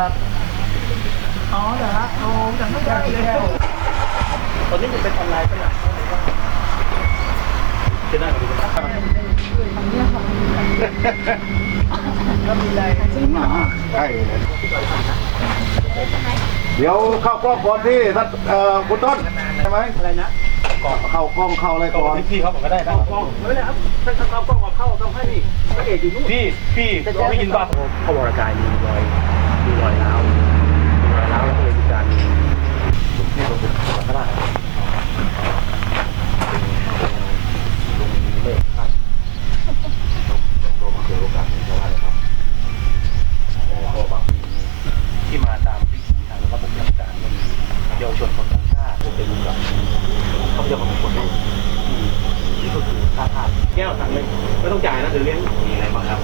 ครับอ๋อเหรอฮะโอ้ยังไม่ได้เลยตอนนี้ยัเป็นออนไลน์เป็ได้หเก็มีอะไรจริงเหรอใช่เดี๋ยวเข้ากล้องก่อนที่ท่านคุณต้นใช่ไหมอะไรนะก่อนเข้ากล้องเข้าอะไรก่อนพี่เขาบอกก็ได้นะกล้องไม่เป็ครับถ้าเข้ากล้องเข้าต้องให้พี่พระเอกอยู่นู่นพี่พี่พี่ยินป่ะเขาบอกอากาศมีรอย มีรอยร้าวมีรอยร้าวแล้วก็เลยมีการที่เราเป็นสังฆราชเลิกครับเรามาเกิดโอกาสในชาวบ้านเลยครับแต่ก็บางทีที่มาตามวิถีทางระบบราชการก็มีเยาวชนคนต่างชาติเป็นแบบเขาเรียกว่าเป็นคนที่นี่ก็คือค่าทาสแก้วถังเลยไม่ต้องจ่ายนะหรือเลี้ยงมีอะไรบ้างครับ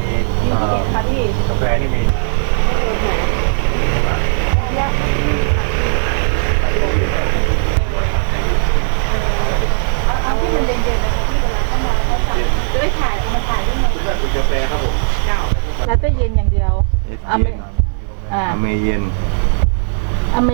มีกาแฟนี่มี เอาที่มันเย็นๆนะคะที่เวลาเข้ามาเขาสั่งจะได้ถ่ายเอามาถ่ายรูปมา เพื่อนกาแฟครับผม แล้วจะเย็นอย่างเดียวอเมอ่าอเมเย็น อเม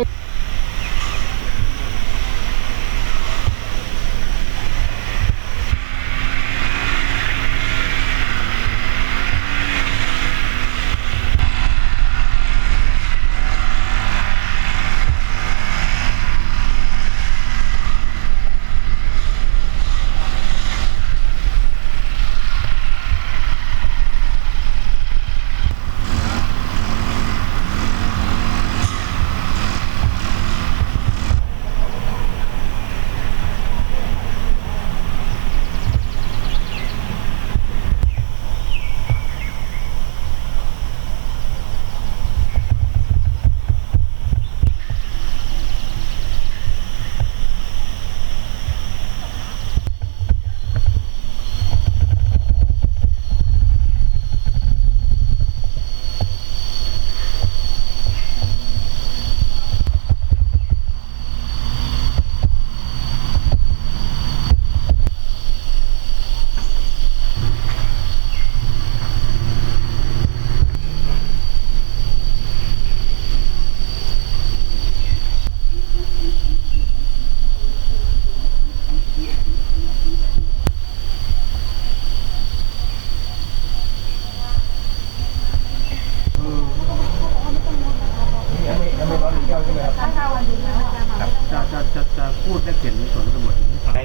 ถ้าถ้าวันดีนะจะมาจะจะจะจะพูดและเขียนในส่วนทั้งหมดไอ้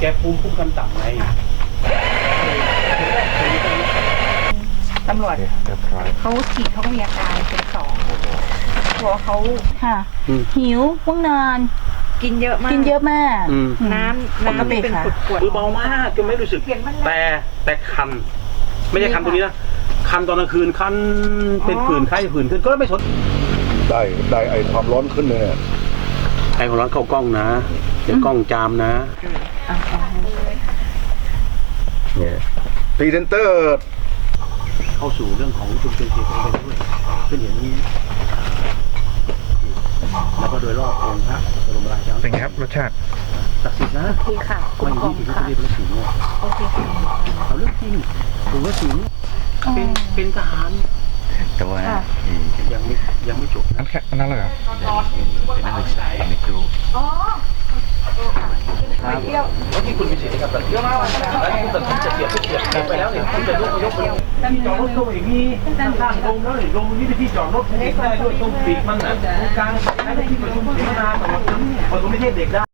แกภูมิคุ้มกันต่ำไงตำรวจเรียบร้อยเขาฉีดเขาก็มีอาการเป็นสองบอกว่าเขาค่ะ หิวว่างนานกินเยอะมาก กินเยอะมากอืมน้ำน้ำเป็นขวดคือเบามากจนไม่รู้สึก แต่แต่คัน ไม่ใช่คันตรงนี้นะ คันตอนกลางคืนคันเป็นผื่นไข้ผื่นขึ้นก็ไม่สน ได้ได้ไอความร้อนขึ้นเลยเนี่ยไอ้ของร้อนเข้ากล้องนะเดี๋ยวกล้องจามนะเนี่ยพรีเซนเตอร์ เข้าสู่เรื่องของชุมชนเขตไปด้วยขึ้นอย่างนี้แล้วก็โดยรอบองค์พระบรมราชาเป็นไงครับรสชาติศักดิ์สิทธิ์นะโอเคค่ะกลไม่มกล่อที่มถึงค่ะเรียกว่าสิงห์เนี่ยโอเคค่ะเอาเรื่องจริงผมว่าสิงห์เป็นเป็นทหารแต่ว่าค่ะยังไม่ยังไม่จบนั่นแค่นั่นแหละครับเป็นนักศึกษาในครูไปเที่ยวแล้วที่คุณมีสิทธิ์ในการตัดสินแล้วที่คุณตัดสินจะเสียผู้เสียไปแล้วเนี่ยคุณจะยกยกไปที่จอดรถตรงอย่างนี้ด้านข้างตรงแล้วเนี่ยตรงนี้เป็นที่จอดรถเด็กได้ด้วยตรงปีกมันนะตรงกลางใช้เป็นที่ประชุมเสวนาสำหรับคนคนไม่ใช่เด็กได้